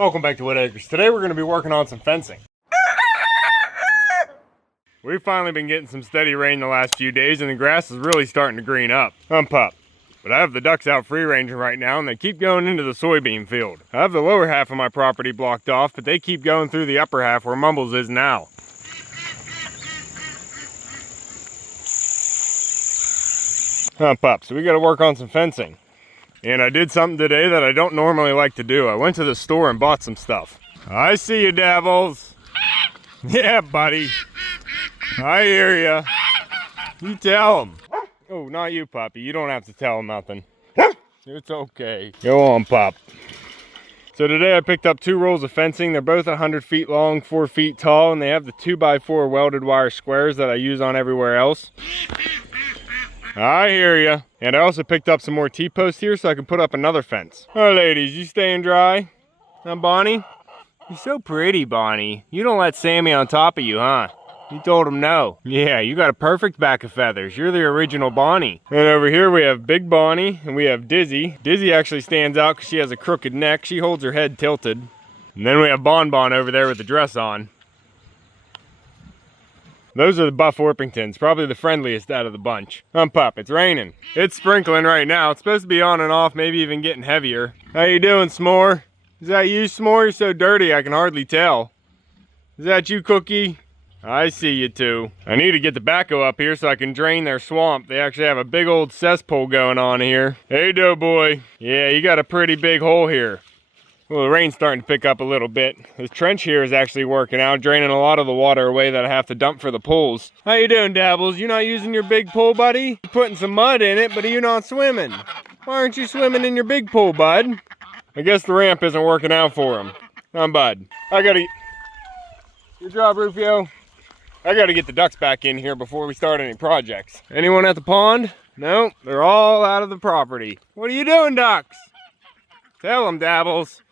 Welcome back to Whitt. Today we're going to be working on some fencing. We've finally been getting some steady rain the last few days and the grass is really starting to green up. I'm pup. But I have the ducks out free ranging right now and they keep going into the soybean field. I have the lower half of my property blocked off, but they keep going through the upper half where Mumbles is now. Pup, so we got to work on some fencing. And I did something today that I don't normally like to do. I went to the store and bought some stuff. I see you, Devils. Yeah, buddy. I hear ya. You tell them. Oh, not you, puppy. You don't have to tell them nothing. It's okay. Go on, pup. So today I picked up 2 rolls of fencing. They're both 100 feet long, 4 feet tall, and they have the 2x4 welded wire squares that I use on everywhere else. I hear ya. And I also picked up some more T-posts here so I can put up another fence. Oh, ladies, you staying dry? Huh, Bonnie? You're so pretty, Bonnie. You don't let Sammy on top of you, huh? You told him no. Yeah, you got a perfect back of feathers. You're the original Bonnie. And over here we have Big Bonnie and we have Dizzy. Dizzy actually stands out because she has a crooked neck. She holds her head tilted. And then we have Bon Bon over there with the dress on. Those are the Buff Orpingtons, probably the friendliest out of the bunch. Pup, it's raining. It's sprinkling right now. It's supposed to be on and off, maybe even getting heavier. How you doing, S'more? Is that you, S'more? You're so dirty I can hardly tell. Is that you, Cookie? I see you two. I need to get the backhoe up here so I can drain their swamp. They actually have a big old cesspool going on here. Hey, Doughboy. Yeah, you got a pretty big hole here. Well, the rain's starting to pick up a little bit. This trench here is actually working out, draining a lot of the water away that I have to dump for the pools. How you doing, Dabbles? You not using your big pool, buddy? You're putting some mud in it, but you're not swimming. Why aren't you swimming in your big pool, bud? I guess the ramp isn't working out for him. Bud. I gotta... Good job, Rufio. I gotta get the ducks back in here before we start any projects. Anyone at the pond? No, they're all out of the property. What are you doing, ducks? Tell them, Dabbles.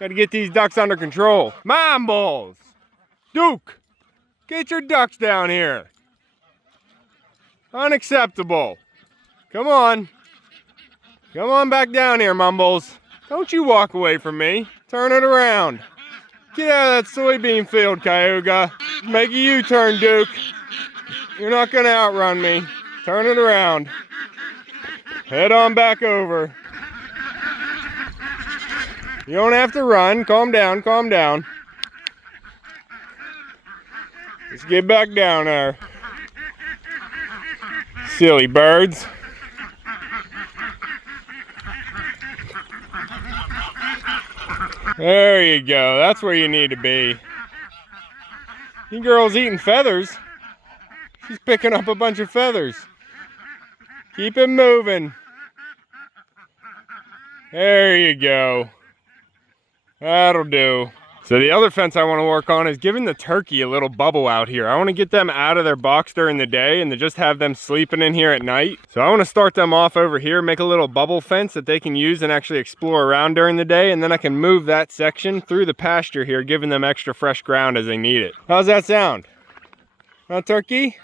Gotta get these ducks under control. Mumbles! Duke! Get your ducks down here. Unacceptable. Come on. Come on back down here, Mumbles. Don't you walk away from me. Turn it around. Get out of that soybean field, Cayuga. Make a U-turn, Duke. You're not gonna outrun me. Turn it around. Head on back over. You don't have to run. Calm down, calm down. Let's get back down there. Silly birds. There you go. That's where you need to be. You girl's eating feathers. She's picking up a bunch of feathers. Keep it moving. There you go. That'll do. So the other fence I want to work on is giving the turkey a little bubble out here. I want to get them out of their box during the day and to just have them sleeping in here at night. So I want to start them off over here, make a little bubble fence that they can use and actually explore around during the day. And then I can move that section through the pasture here, giving them extra fresh ground as they need it. How's that sound? Huh, turkey?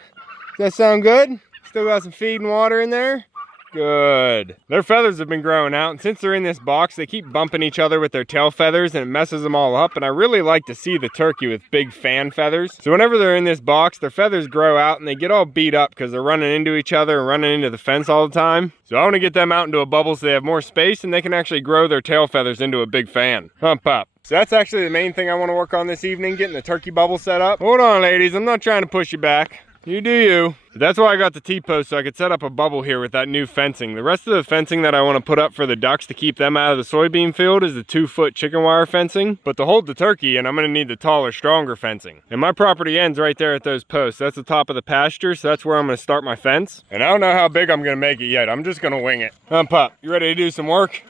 Does that sound good? Still got some feed and water in there? Good. Their feathers have been growing out, and since they're in this box, they keep bumping each other with their tail feathers, and it messes them all up, and I really like to see the turkey with big fan feathers. So whenever they're in this box, their feathers grow out, and they get all beat up because they're running into each other and running into the fence all the time. So I want to get them out into a bubble so they have more space, and they can actually grow their tail feathers into a big fan. Up. So that's actually the main thing I want to work on this evening, getting the turkey bubble set up. Hold on, ladies. I'm not trying to push you back. You do you. But that's why I got the T-post, so I could set up a bubble here with that new fencing. The rest of the fencing that I want to put up for the ducks to keep them out of the soybean field is the 2-foot chicken wire fencing. But to hold the turkey, and I'm going to need the taller, stronger fencing. And my property ends right there at those posts. That's the top of the pasture, so that's where I'm going to start my fence. And I don't know how big I'm going to make it yet. I'm just going to wing it. Pup, you ready to do some work?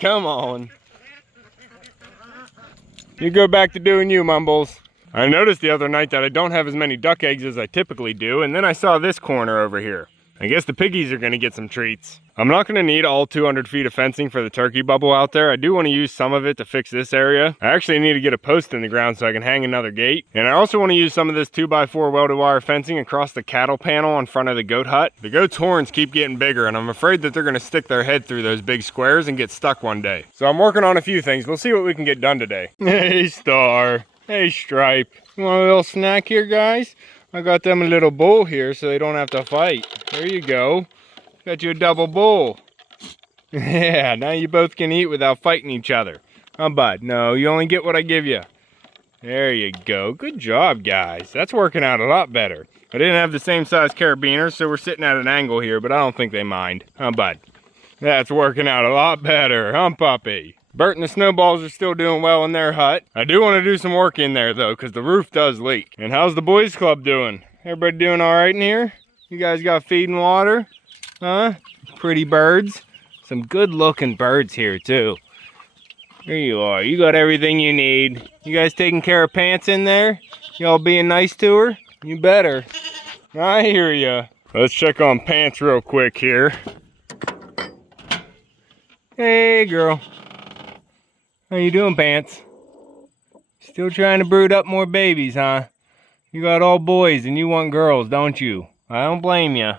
Come on. You go back to doing you, Mumbles. I noticed the other night that I don't have as many duck eggs as I typically do, and then I saw this corner over here. I guess the piggies are gonna get some treats. I'm not going to need all 200 feet of fencing for the turkey bubble out there. I do want to use some of it to fix this area. I actually need to get a post in the ground so I can hang another gate. And I also want to use some of this 2x4 welded wire fencing across the cattle panel in front of the goat hut. The goat's horns keep getting bigger, and I'm afraid that they're going to stick their head through those big squares and get stuck one day. So I'm working on a few things. We'll see what we can get done today. Hey, Star. Hey, Stripe. You want a little snack here, guys? I got them a little bowl here so they don't have to fight. There you go. Got you a double bowl. Yeah, now you both can eat without fighting each other. Huh, bud? No, you only get what I give you. There you go. Good job, guys. That's working out a lot better. I didn't have the same size carabiners, so we're sitting at an angle here, but I don't think they mind. Huh, bud? That's working out a lot better, huh, puppy? Bert and the Snowballs are still doing well in their hut. I do want to do some work in there, though, because the roof does leak. And how's the boys club doing? Everybody doing all right in here? You guys got feed and water? Huh? Pretty birds. Some good looking birds here too. Here you are. You got everything you need. You guys taking care of Pants in there? Y'all being nice to her? You better. I hear ya. Let's check on Pants real quick here. Hey girl. How you doing, Pants? Still trying to brood up more babies, huh? You got all boys and you want girls, don't you? I don't blame ya.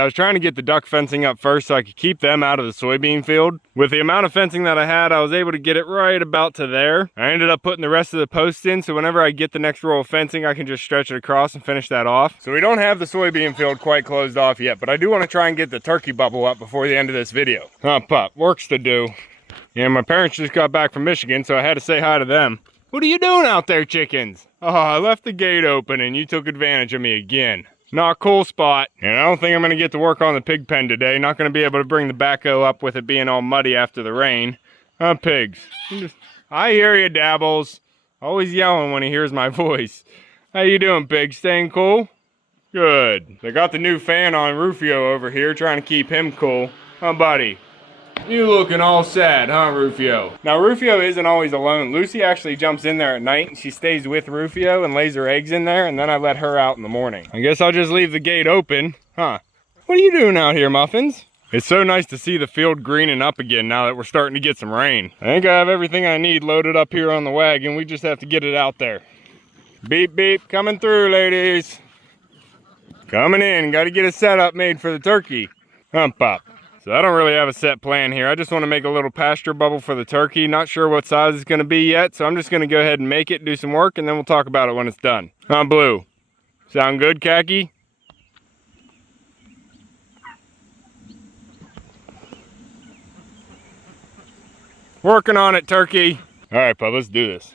I was trying to get the duck fencing up first so I could keep them out of the soybean field. With the amount of fencing that I had, I was able to get it right about to there. I ended up putting the rest of the posts in, so whenever I get the next row of fencing, I can just stretch it across and finish that off. So we don't have the soybean field quite closed off yet, but I do want to try and get the turkey bubble up before the end of this video. Huh, pup, works to do. Yeah, my parents just got back from Michigan, so I had to say hi to them. What are you doing out there, chickens? Oh, I left the gate open and you took advantage of me again. Not cool spot. And I don't think I'm gonna get to work on the pig pen today. Not gonna be able to bring the backhoe up with it being all muddy after the rain. Pigs. I hear you, Dabbles. Always yelling when he hears my voice. How you doing, pig? Staying cool? Good. They got the new fan on Rufio over here, trying to keep him cool. Huh, buddy? You looking all sad, huh, Rufio? Now, Rufio isn't always alone. Lucy actually jumps in there at night, and she stays with Rufio and lays her eggs in there, and then I let her out in the morning. I guess I'll just leave the gate open. Huh. What are you doing out here, Muffins? It's so nice to see the field greening up again now that we're starting to get some rain. I think I have everything I need loaded up here on the wagon. We just have to get it out there. Beep, beep, coming through, ladies. Coming in. Got to get a setup made for the turkey. Hump up. So I don't really have a set plan here. I just want to make a little pasture bubble for the turkey. Not sure what size it's going to be yet, so I'm just going to go ahead and make it, do some work, and then we'll talk about it when it's done. Huh, Blue? Sound good, Khaki? Working on it, turkey. All right, bub, let's do this.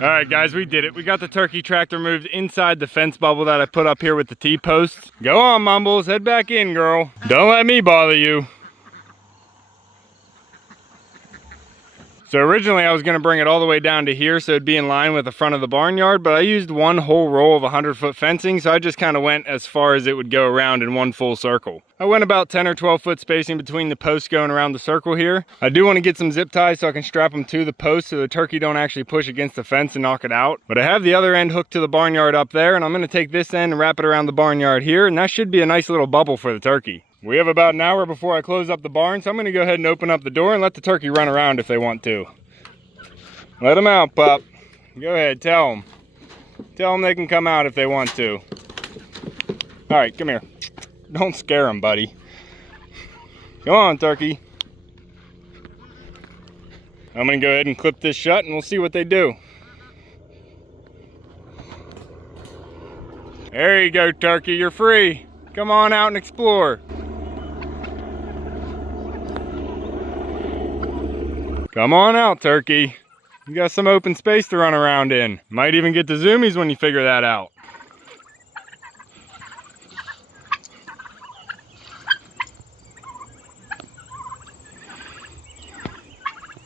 Alright guys, we did it. We got the turkey tractor moved inside the fence bubble that I put up here with the T-posts. Go on, Mumbles, head back in, girl. Don't let me bother you. So originally I was going to bring it all the way down to here so it'd be in line with the front of the barnyard, but I used one whole row of 100-foot fencing, so I just kind of went as far as it would go around in one full circle. I went about 10 or 12 foot spacing between the posts going around the circle here. I do want to get some zip ties so I can strap them to the post so the turkey don't actually push against the fence and knock it out. But I have the other end hooked to the barnyard up there, and I'm going to take this end and wrap it around the barnyard here, and that should be a nice little bubble for the turkey. We have about an hour before I close up the barn, so I'm going to go ahead and open up the door and let the turkey run around if they want to. Let them out, pup. Go ahead, tell them. Tell them they can come out if they want to. All right, come here. Don't scare them, buddy. Come on, turkey. I'm going to go ahead and clip this shut and we'll see what they do. There you go, turkey. You're free. Come on out and explore. Come on out, turkey. You got some open space to run around in. Might even get the zoomies when you figure that out.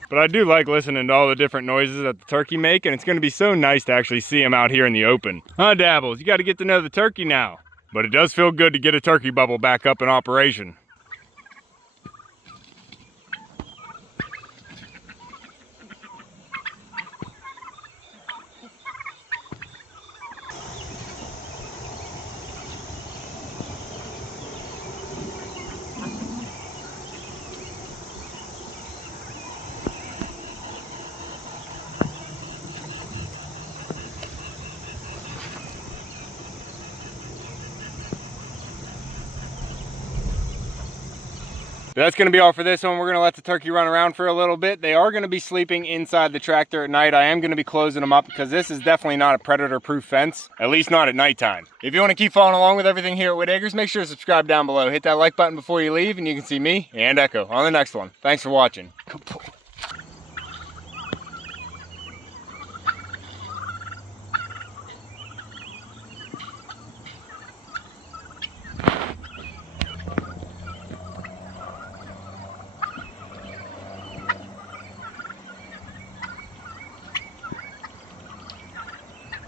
But I do like listening to all the different noises that the turkey make, and it's gonna be so nice to actually see them out here in the open. Huh, Dabbles? You gotta get to know the turkey now. But it does feel good to get a turkey bubble back up in operation. That's going to be all for this one. We're going to let the turkey run around for a little bit. They are going to be sleeping inside the tractor at night. I am going to be closing them up because this is definitely not a predator-proof fence, at least not at nighttime. If you want to keep following along with everything here at Whitt Acres, make sure to subscribe down below. Hit that like button before you leave, and you can see me and Echo on the next one. Thanks for watching. Good boy.